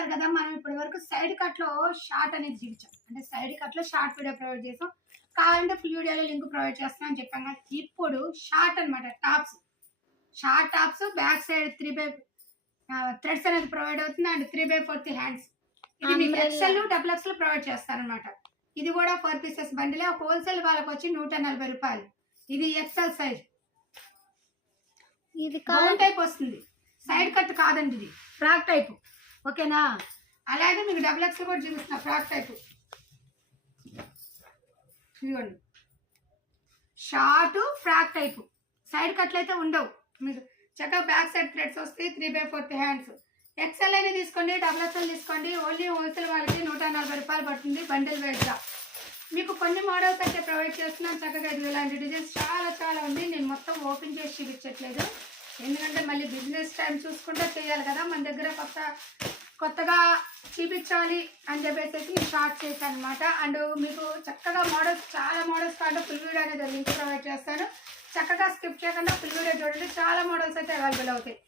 చూసారు కదా, మనం ఇప్పటి వరకు సైడ్ కట్ లో షార్ట్ అనేది చూపించాం. అంటే సైడ్ కట్ లో షార్ట్ వీడియో ప్రొవైడ్ చేసాం. కావాలంటే ఫుల్ వీడియోలో లింక్ ప్రొవైడ్ చేస్తాం అని చెప్పాం కదా. ఇప్పుడు షార్ట్ అనమాట, tops, short tops back side 3/, threads అనేది ప్రొవైడ్ అవుతుంది. And 3/4 hands. ఇది మీకు ఎక్సెల్ డబుల్ ఎక్సెల్ ప్రొవైడ్ చేస్తారనమాట. ఇది కూడా 4 పీసెస్ బండిలే. హోల్సేల్ వాళ్ళకి వచ్చి 140 రూపాయలు. ఇది ఎక్సెల్ సైజ్. ఇది కౌంట్ టైప్ వస్తుంది, సైడ్ కట్ కాదండి, ఇది ఫ్రాక్ టైప్. ఓకేనా? అలాగే మీకు డబుల్ ఎక్సెల్ కూడా చూపిస్తున్నా, ఫ్రాక్ టైప్. ఇదిగోండి, షార్ట్ ఫ్రాక్ టైప్. సైడ్ కట్లు అయితే ఉండవు మీకు. చక్కగా బ్యాక్ సైడ్ థ్రెడ్స్ వస్తాయి. 3/4 హ్యాండ్స్. ఎక్సెల్ అయినా తీసుకోండి, డబుల్ ఎక్సెల్ తీసుకోండి. ఓన్లీ హోల్సేల్ వాళ్ళకి 140 రూపాయలు పడుతుంది బండిల్ వైజ్గా. మీకు కొన్ని మోడల్స్ అయితే ప్రొవైడ్ చేస్తున్నాను. చక్కగా ఇలాంటి డిజైన్స్ చాలా చాలా ఉంది. నేను మొత్తం ఓపెన్ చేసి చూపించట్లేదు, ఎందుకంటే మళ్ళీ బిజినెస్ టైం చూసుకుంటే చేయాలి కదా. మన దగ్గర కొత్తగా చూపించాలి అని చెప్పేసి నేను స్టార్ట్ చేశాను అనమాట. అండ్ మీకు చక్కగా మోడల్స్, చాలా మోడల్స్ కాదు, ఫుల్ వీడియో అనేది లింక్ ప్రొవైడ్ చేస్తాను. చక్కగా స్కిప్ చేయకుండా ఫుల్ వీడియో చూడండి. చాలా మోడల్స్ అయితే అవైలబుల్ అవుతాయి.